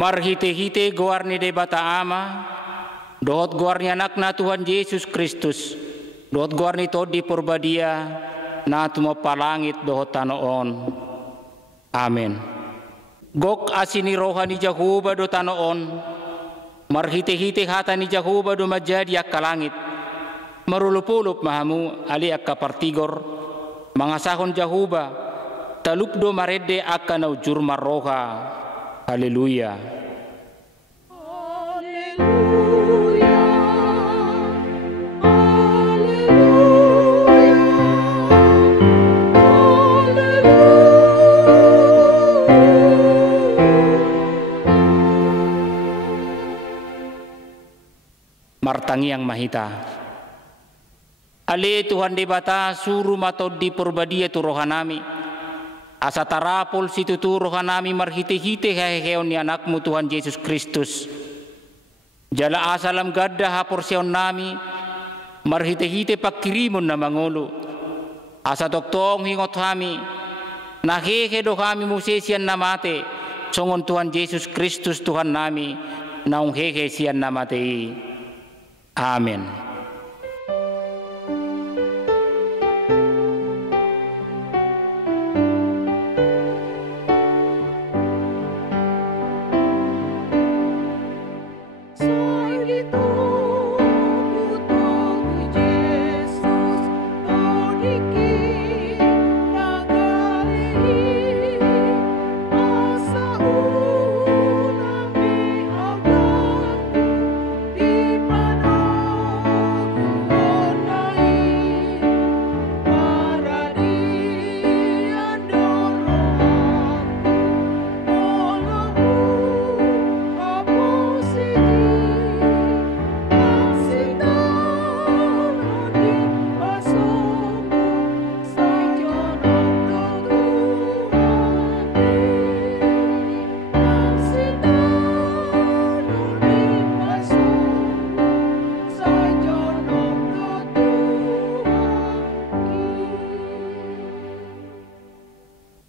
Marhite-hite guarni de bata ama, dohot guarni anakna Tuhan Yesus Kristus, dohot guarni todi purbadia, na tumapalangit dohot tanoon. Amen. Gok asini rohani Jahuba do tanoon, marhite-hite hata ni Jahuba do majadi akkalangit, marulupulup mahamu ali akkapartigor, mangasahon Jahuba, talupdo marede akkanau jurma roha. Haleluya. Haleluya. Martangi yang mahita. Ale Tuhan di bata suruh matod di purbadia tu rohanami. Asa tarapol situ tu rohanami marhite-hite heheon ni anakmu Tuhan Yesus Kristus. Jala asalam gadda haporsion nami marhite-hite pakirimun na mangulu. Asa toktong hingot kami nahehe do kami musesian namate songon Tuhan Yesus Kristus Tuhan nami naung hehe sian namate. Amin.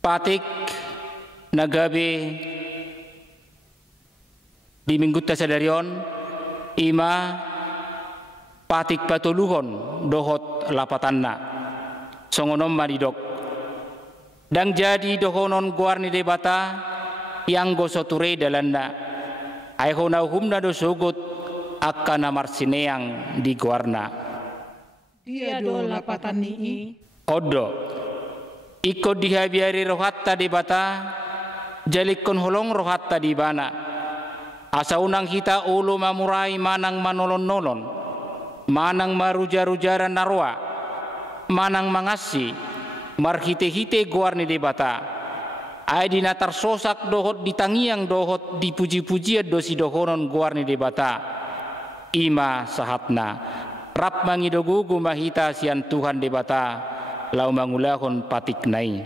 Patik nagabi di minggu tasadarion ima patik patuluhon dohot lapatanna songonom maridok dang jadi dohonon guarni debata yang gosoture dalanna aihona humna do sugut akkana marsineang di guarna Dia do lapatan nii odo iko dihabiari rohatta di bata jalikon holong rohatta di bana asa unang hita ulu mamurai manang manolon-nolon manang maruja-rujaran narwa manang mangasi marhite-hite guarni di bata ai dinatar sosak dohot ditangiang dohot dipuji-pujian dosi dohonon guarni di bata ima sahatna rap mangidogugu mahita sian Tuhan di bata lau mangulahon patik nai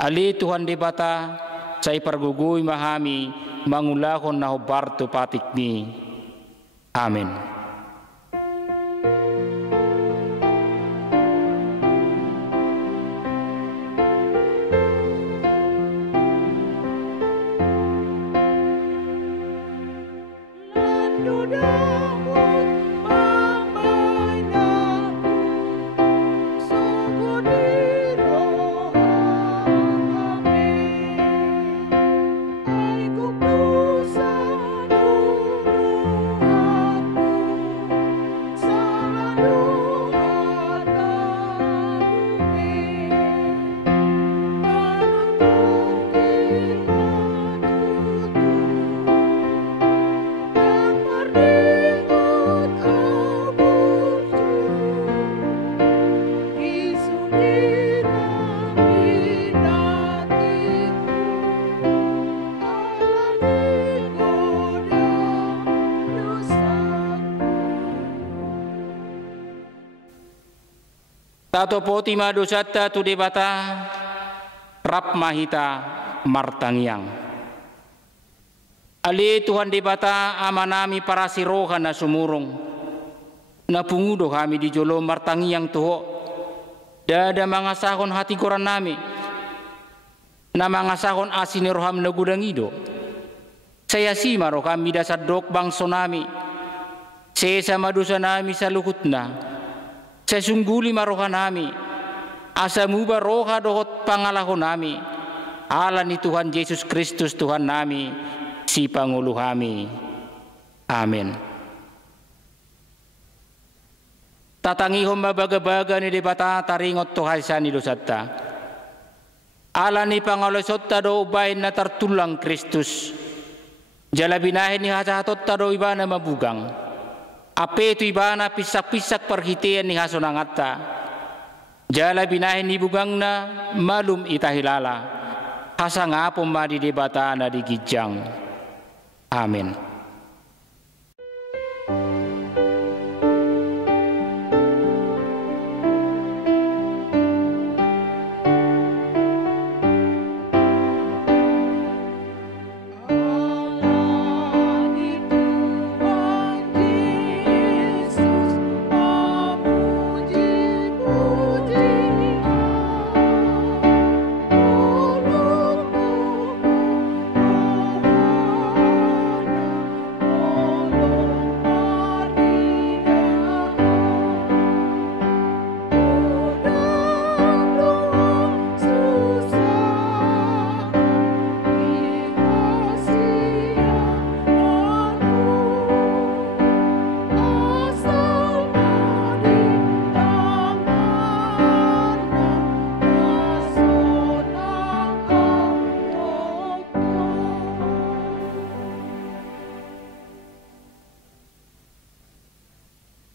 ali Tuhan di bata sai pargugui mahami mangulahon naho bartu patik ni amin. Tato poti madosata tu debata rap mahita martangiang. Ali Tuhan debata amanami para siroha na sumurong. Napungudo kami di jolo martangiang tuho. Dada mangasahon hati koran nami. Na mangasahon asini roham nagudangido. Saya si maro kami dasadok bangso nami. Saya sama dosa nami sa lukutna. Saya sungguli maroha nami. Asa muba roha dohot pangalaho nami. Ala ni Tuhan Yesus Kristus Tuhan nami. Si Pangulo kami. Amin. Tatangihom mabaga-baga ni debata taringot Tuhan sa ni dosata. Ala ni pangalosot do ubayin na tartulang Kristus. Jala binahin ni hasahatot tado iba na mabugang. Ape itu iba na pisak-pisak perhitian ni hasonangata. Jala binahin ni bugang na malum itahilala. Hasangapom madi debata na digijang. Amin.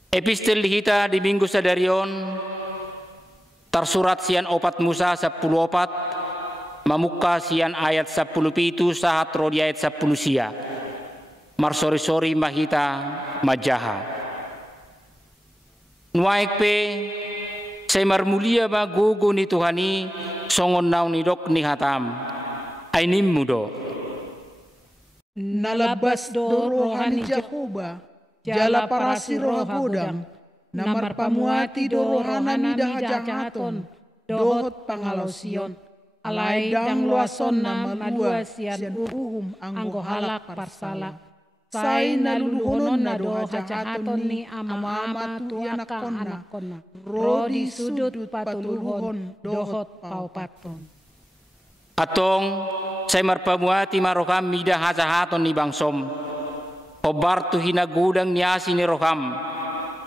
Epistel kita di minggu sadarion tersurat sian opat Musa 10 opat mamuka sian ayat 10 pitu sahat rodi ayat 10 sia marsori-sori mahita majaha nuaik pe saya marmulia magogo ni Tuhani songon naun ni dok ni hatam ainim mudo nalabas do rohani Jehovah jala parasi roha bodang namar pamuati do rohanani dahajahaton dohot pangalausion alai dang luason na madua sian uhum anggo halak parsala sai naluluhonon na do hajahaton ni ama-ama tu anak-konna rodi sudut patuluhon dohot paupaton atong saya marpamuati marokam mida hajahaton ni bangsom obar tu hinagudang niasi ni roham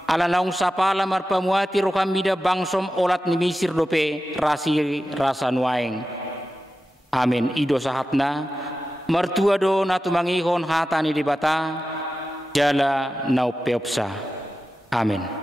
ala naung sapala marpamuati roham mida bangsom olat ni misir dope rasi rasa nuaeng. Amin. Ido sahatna mertua do natu mangihon hatani di bata jala naupeopsa. Amin.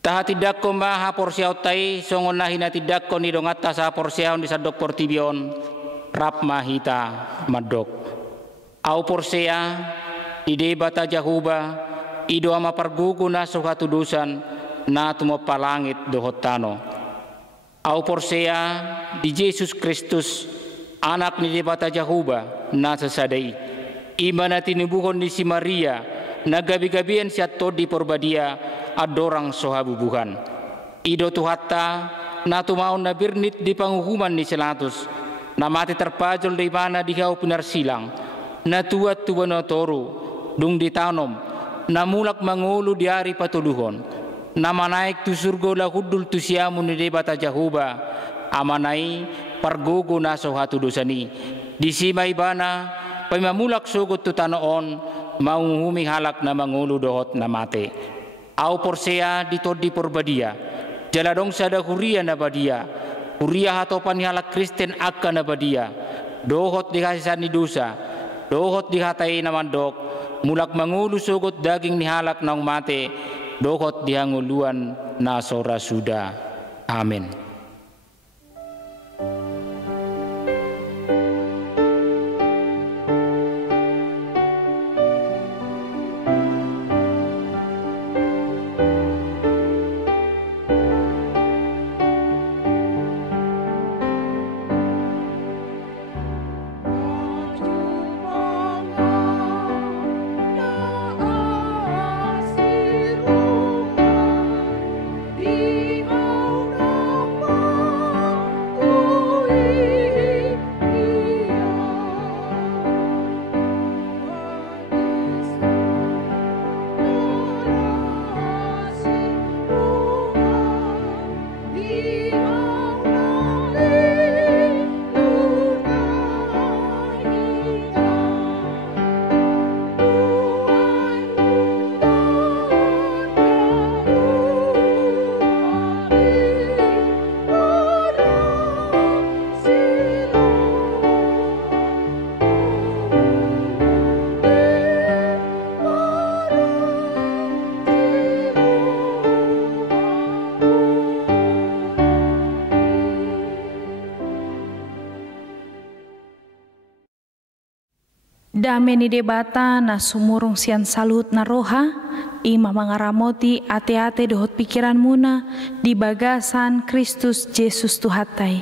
Taha tidak ko maha porsiaw tay songon nahina tidak ko ni dongata sa porsiaw di sadok portibion rap mahita madok. Au porsia ide bata jahuba ido ama pargugu na sokatudusan na tumapalangit dohotano. Au porsia di Yesus Kristus anak ni de bata jahuba na sasadai. Imana tinubuhon ni si Maria nagabi-gabian siat to di porbadia adorang sohabubuhan. Ido tuhatta na tumaon na birnit di panghukuman ni selatus na mati terpajol di mana dihau pinar silang na tuat tuwa na toru dung ditanom na mulak mangulu di hari patuluhon na manaik tu surgo la hudul tu siamu ni debata jahuba amanai pargogo na sohatu dosani di sima ibana pamamulak sugot tu tanoon maunghumi halak na mangulu dohot na mate. Au porsea ditodi porbadia, jaladong sada huria na badia, huria hatopan halak Kristen akka na badia, dohot dihasisan ni dosa, dohot dihatai na mandok, mulak mangulu sugot daging ni halak na mate, dohot dihanguluan na sora suda. Amin. Dame ni debata na sumurung sian salut na roha, ima mangaramoti ate-ate dohot pikiran muna di bagasan Kristus Yesus Tuhatai.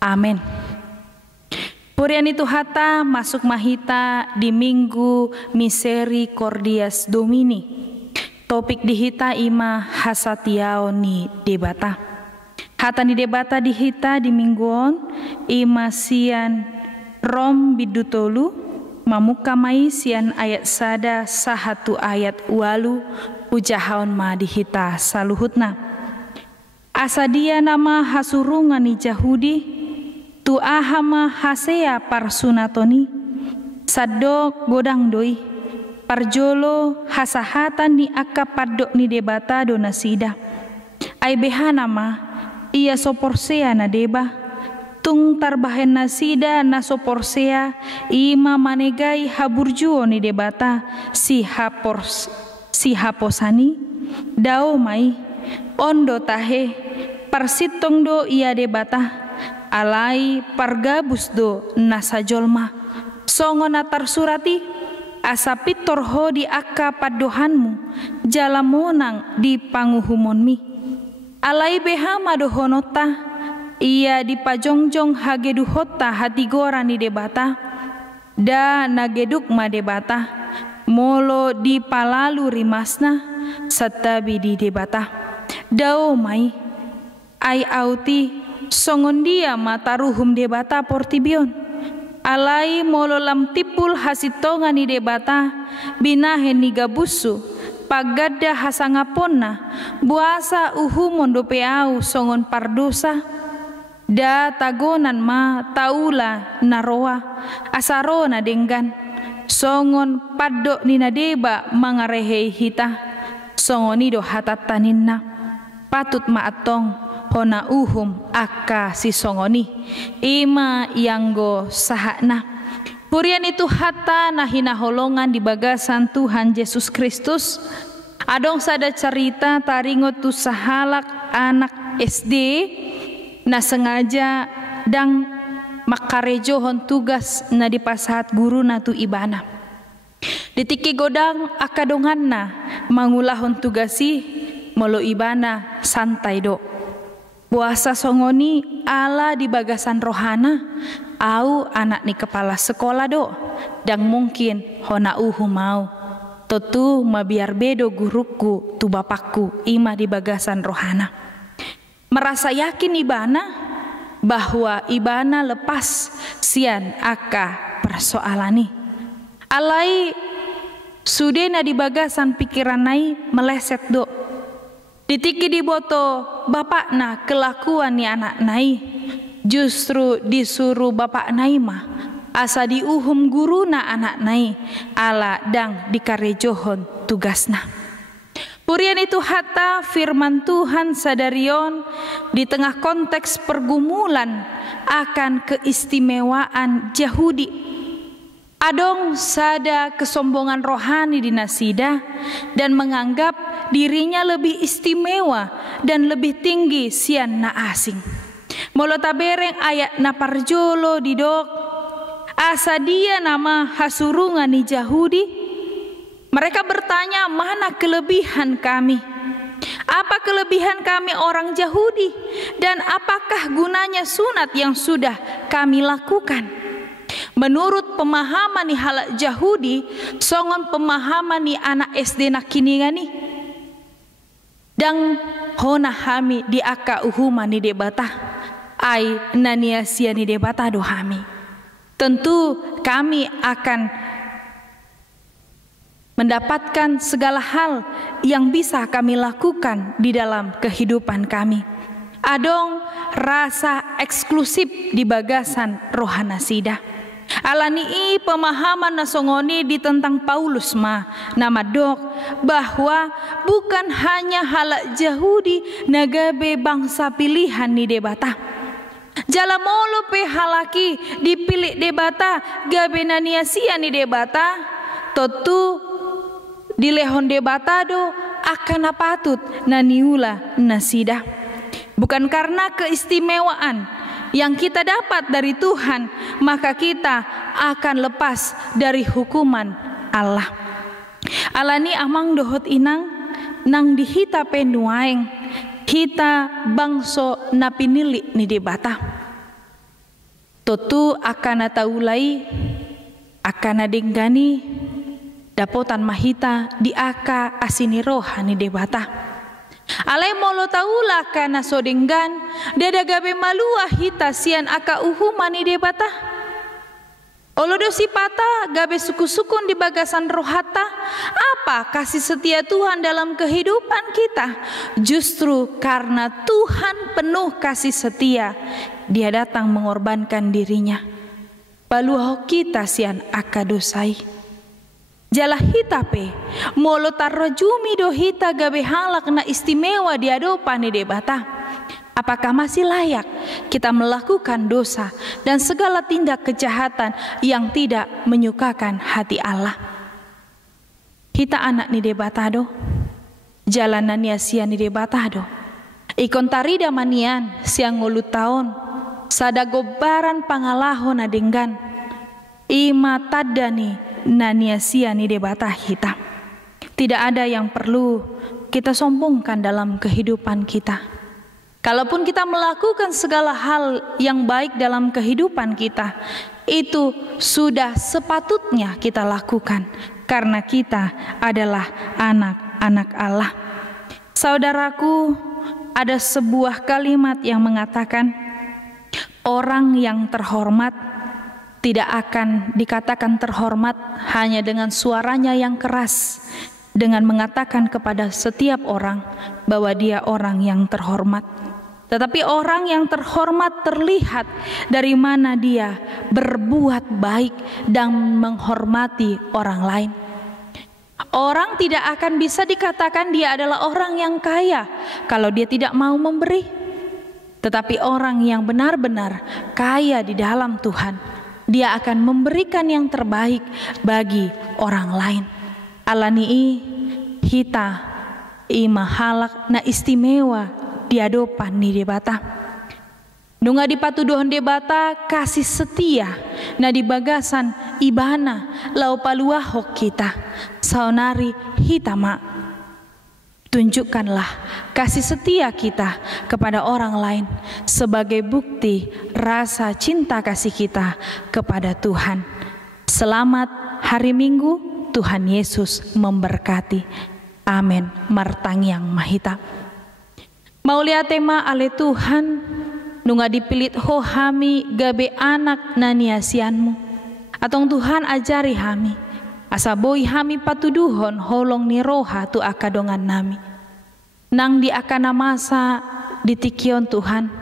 Amin. Purian itu hata masuk mahita di Minggu Misericordias Domini. Topik dihita ima hasatiao ni debata. Hata ni debata dihita di mingguon ima sian rom bidutolu mamukamai sian ayat sada sahatu ayat walu ujahaon ma dihita saluhutna. Asadia nama hasurungan ni Jahudi tu ahama hasea parsunatoni sadok godang doi parjolo hasahatan ni akka padok ni debata dona sida ai behana ma ia soporsea na deba tung tarbahen nasida na soporsea ima manegai haburjuo ni debata si haposani dao mai ondo tahe parsitong do ia debata alai pargabus do nasajolma songon atar surati asapit torho di akka padohanmu jalamonang di panguhumonmi alai behama dohonota ia dipajongjong hageduhota hati gora ni debata da nageduk ma debata molo di palalu rimasna satabi di debata dao mai ai auti songon dia mataruhum debata portibion alai molo lam tipul hasitonga ni debata binahen ni gabusu pagadda hasangaponna buasa uhumon dopeau songon pardosa da tagonan ma taula naroa asaro na denggan songon paddo ni nadeba mangarehe hita songonido hatataninna patut maatong hona uhum akka si songoni ima yanggo sahakna. Purian itu hata na hinaholongan di bagasan Tuhan Yesus Kristus adong sada cerita taringot tu sahalak anak SD na sengaja dang makarejohon tugas na dipasahat guru na tu ibana. Ditiki godang akadongan na mangulahon tugasi molo ibana santai do. Puasa songoni ala di bagasan rohana au anak ni kepala sekolah do dan mungkin hona uhu mau totu mabiar bedo guruku tu bapakku ima di bagasan rohana. Merasa yakin ibana bahwa ibana lepas sian aka persoalani alai sudena di bagasan pikiran nai meleset do ditiki di boto bapak na kelakuan ni anak nai justru disuruh bapak nai mah asa diuhum guruna anak nai ala dang dikarejohon tugasna. Purian itu hatta firman Tuhan sadarion di tengah konteks pergumulan akan keistimewaan Yahudi. Adong sada kesombongan rohani di Nasida dan menganggap dirinya lebih istimewa dan lebih tinggi sian na asing. Molo tabereng ayat na parjolo didok asa dia nama hasurungan ni Yahudi. Mereka bertanya, mana kelebihan kami? Apa kelebihan kami orang Yahudi? Dan apakah gunanya sunat yang sudah kami lakukan? Menurut pemahaman ni halak Yahudi, songon pemahaman ni anak SD nak kini ngani. Dan hona hami di aka uhuma ni debata, ai nania sia ni debata do hami. Tentu kami akan mendapatkan segala hal yang bisa kami lakukan di dalam kehidupan kami. Adong rasa eksklusif di bagasan rohana sida. Alani pemahaman nasongoni di tentang Paulus nama dok bahwa bukan hanya halak Yahudi nagabe bangsa pilihan ni debata. Jala molo pe halaki dipilih debata gabe naniasia ni debata totu di lehon debatado akan apatut naniula nasida. Bukan karena keistimewaan yang kita dapat dari Tuhan maka kita akan lepas dari hukuman Allah. Alani amang dohot inang nang dihita penuaeng hita bangso napinili ni debata. Totu akan ataulai akan adenggani dapotan mahita di aka asini rohani debata. Alai molo taula kana sodenggan dada gabe malua hita sian aka uhumani debata. Olodo sipata gabe suku-sukun di bagasan rohata. Apa kasih setia Tuhan dalam kehidupan kita? Justru karena Tuhan penuh kasih setia, Dia datang mengorbankan dirinya. Baluah kita sian aka dosai. Jala hita pe molo tarrojumi do hita gabe halak na istimewa di adopan ni debata. Apakah masih layak kita melakukan dosa dan segala tindak kejahatan yang tidak menyukakan hati Allah? Hita anak ni debata do, jalanan sia ni debata do. Ikon tarida manian siang ngulu tahun, sada gobaran pangalahon adenggan, ima tadani naniasia ni debata hita. Tidak ada yang perlu kita sombongkan dalam kehidupan kita. Kalaupun kita melakukan segala hal yang baik dalam kehidupan kita, itu sudah sepatutnya kita lakukan karena kita adalah anak-anak Allah. Saudaraku, ada sebuah kalimat yang mengatakan orang yang terhormat tidak akan dikatakan terhormat hanya dengan suaranya yang keras, dengan mengatakan kepada setiap orang bahwa dia orang yang terhormat. Tetapi orang yang terhormat terlihat dari mana dia berbuat baik dan menghormati orang lain. Orang tidak akan bisa dikatakan dia adalah orang yang kaya kalau dia tidak mau memberi. Tetapi orang yang benar-benar kaya di dalam Tuhan, dia akan memberikan yang terbaik bagi orang lain. Alani hita ima halak na istimewa di adopan ni debata. Nunga di patudohon debata kasih setia na di bagasan ibana lau paluahok kita saunari hitama. Tunjukkanlah kasih setia kita kepada orang lain sebagai bukti rasa cinta kasih kita kepada Tuhan. Selamat hari Minggu, Tuhan Yesus memberkati. Amin. Martang yang mahita. Mau lihat tema ale Tuhan nunga dipilit ho hami gabe anak naniasianmu. Atong Tuhan ajari hami. Asa boy hami patuduhon holong ni roha tu akadongan nami. Nang di akana masa ditikion Tuhan.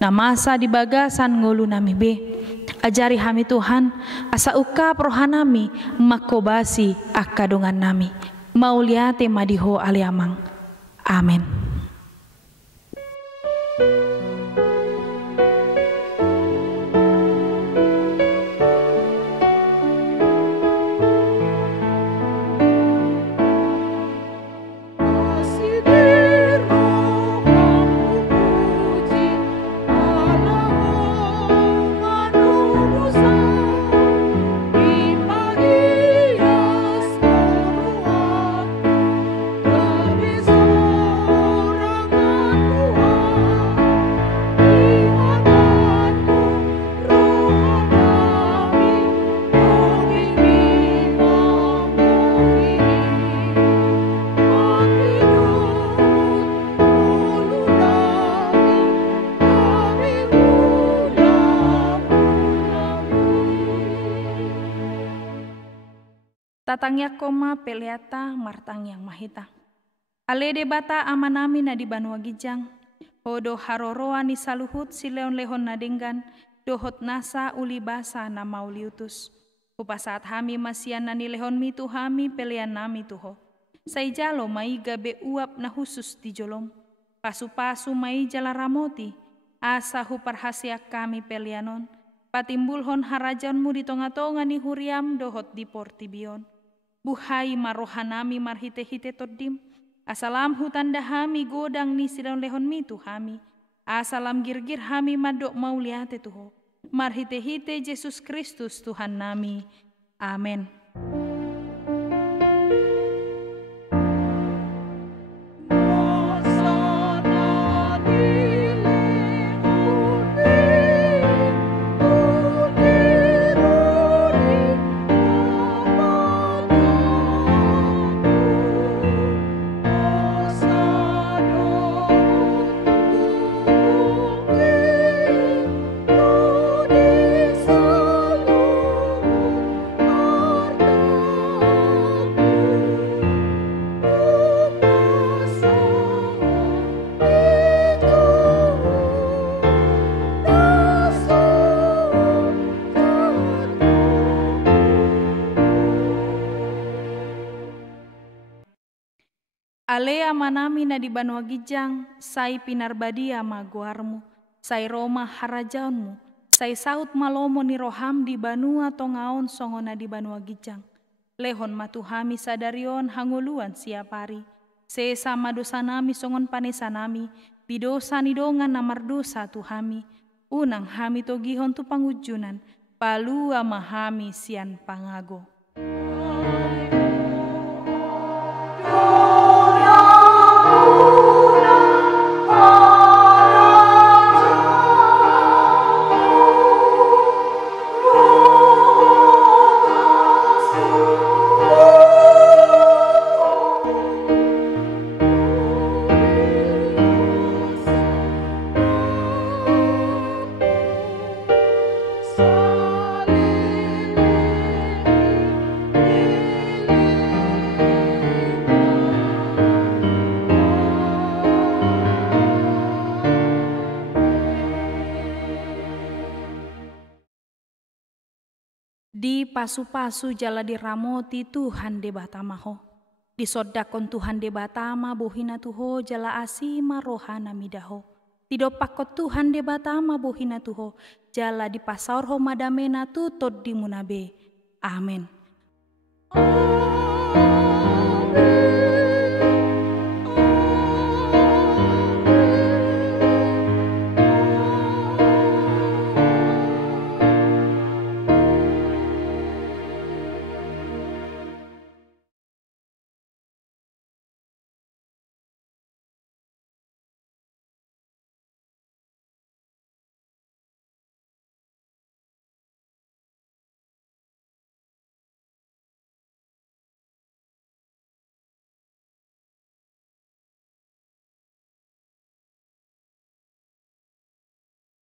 Na masa di bagasan ngulu nami be. Ajari kami Tuhan, asa ukap rohanami makobasi akadongan nami. Mauliate madiho aliamang. Amin. Tatangya koma peleata martang yang mahita. Ale debata amanami na di Banua Gijang. Hodo haroroa ni saluhut si leon lehon na denggan. Dohot nasa uli basa na mauliutus. Kupasaat hami masian na ni lehon mitu hami pelean nami tuho. Say jalo mai gabe uap na husus di jolom. Pasu-pasu mai jala ramoti. Asa huparhasiak kami peleanon. Patimbulhon harajanmu di tonga-tonga ni huriam dohot di portibion. Buhai marohanami marhite-hite todim. Asalam hutan dahami godang ni sidang lehon mitu hami. Asalam girgir hami madok mauliate tuho. Marhite-hite Yesus Kristus Tuhan nami. Amin. Alea manami na di Banua Gijang, say pinarbadia maguarmu, say Roma harajaunmu, say saut malomo ni roham di Banua tongaon songo na di Banua Gijang. Lehon matuhami sadarion hanguluan siapari, se sama dosa nami songon panesa nami, bidosa ni dongan namardosa tuhami, unang hami togihon tu pangujunan, palua mahami sian pangago. Di pasu-pasu jala diramoti Tuhan de batamaho. Di sodakon Tuhan de batama bohina tuho jala asima rohana midaho. Tidopakot Tuhan de batama bohina tuho jala di pasaurho madamena tutod di munabe. Amin.